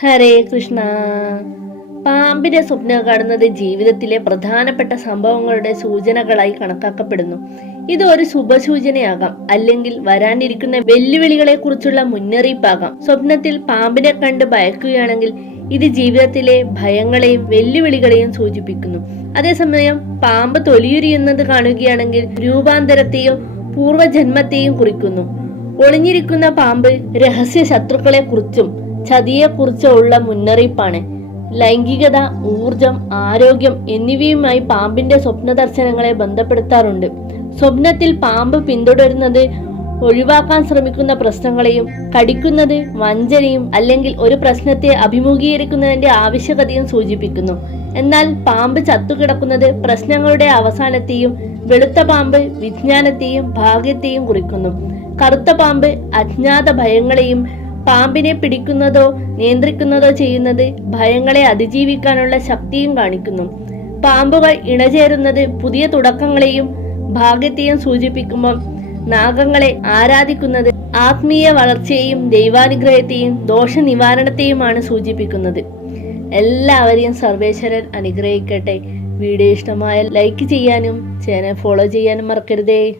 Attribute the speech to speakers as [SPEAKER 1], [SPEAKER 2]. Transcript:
[SPEAKER 1] ഹരേ കൃഷ്ണ. പാമ്പിനെ സ്വപ്നം കാണുന്നത് ജീവിതത്തിലെ പ്രധാനപ്പെട്ട സംഭവങ്ങളുടെ സൂചനകളായി കണക്കാക്കപ്പെടുന്നു. ഇത് ഒരു ശുഭസൂചനയാകാം. അല്ലെങ്കിൽ വരാനിരിക്കുന്ന വെല്ലുവിളികളെ കുറിച്ചുള്ള മുന്നറിയിപ്പാകാം. സ്വപ്നത്തിൽ പാമ്പിനെ കണ്ട് ഭയക്കുകയാണെങ്കിൽ ഇത് ജീവിതത്തിലെ ഭയങ്ങളെയും വെല്ലുവിളികളെയും സൂചിപ്പിക്കുന്നു. അതേസമയം പാമ്പ് തൊലിയുരിയുന്നത് കാണുകയാണെങ്കിൽ രൂപാന്തരത്തെയോ പൂർവജന്മത്തെയും കുറിക്കുന്നു. ഒളിഞ്ഞിരിക്കുന്ന പാമ്പ് രഹസ്യ ശത്രുക്കളെ കുറിച്ചും ചതിയെക്കുറിച്ചോ ഉള്ള മുന്നറിയിപ്പാണ്. ലൈംഗികത ഊർജം ആരോഗ്യം എന്നിവയുമായി പാമ്പിന്റെ സ്വപ്ന ദർശനങ്ങളെ ബന്ധപ്പെടുത്താറുണ്ട്. സ്വപ്നത്തിൽ പാമ്പ് പിന്തുടരുന്നത് ഒഴിവാക്കാൻ ശ്രമിക്കുന്ന പ്രശ്നങ്ങളെയും കടിക്കുന്നത് വഞ്ചനയും അല്ലെങ്കിൽ ഒരു പ്രശ്നത്തെ അഭിമുഖീകരിക്കുന്നതിന്റെ ആവശ്യകതയും സൂചിപ്പിക്കുന്നു. എന്നാൽ പാമ്പ് ചത്തുകിടക്കുന്നത് പ്രശ്നങ്ങളുടെ അവസാനത്തെയും വെളുത്ത പാമ്പ് വിജ്ഞാനത്തെയും ഭാഗ്യത്തെയും കുറിക്കുന്നു. കറുത്ത പാമ്പ് അജ്ഞാത ഭയങ്ങളെയും പാമ്പിനെ പിടിക്കുന്നതോ നിയന്ത്രിക്കുന്നതോ ചെയ്യുന്നത് ഭയങ്ങളെ അതിജീവിക്കാനുള്ള ശക്തിയും കാണിക്കുന്നു. പാമ്പുകൾ ഇണചേരുന്നത് പുതിയ തുടക്കങ്ങളെയും ഭാഗ്യത്തെയും സൂചിപ്പിക്കുമ്പോൾ നാഗങ്ങളെ ആരാധിക്കുന്നത് ആത്മീയ വളർച്ചയെയും ദൈവാനുഗ്രഹത്തെയും ദോഷനിവാരണത്തെയുമാണ് സൂചിപ്പിക്കുന്നത്. എല്ലാവരെയും സർവേശ്വരൻ അനുഗ്രഹിക്കട്ടെ. വീഡിയോ ഇഷ്ടമായ ലൈക്ക് ചെയ്യാനും ചാനൽ ഫോളോ ചെയ്യാനും മറക്കരുതേ.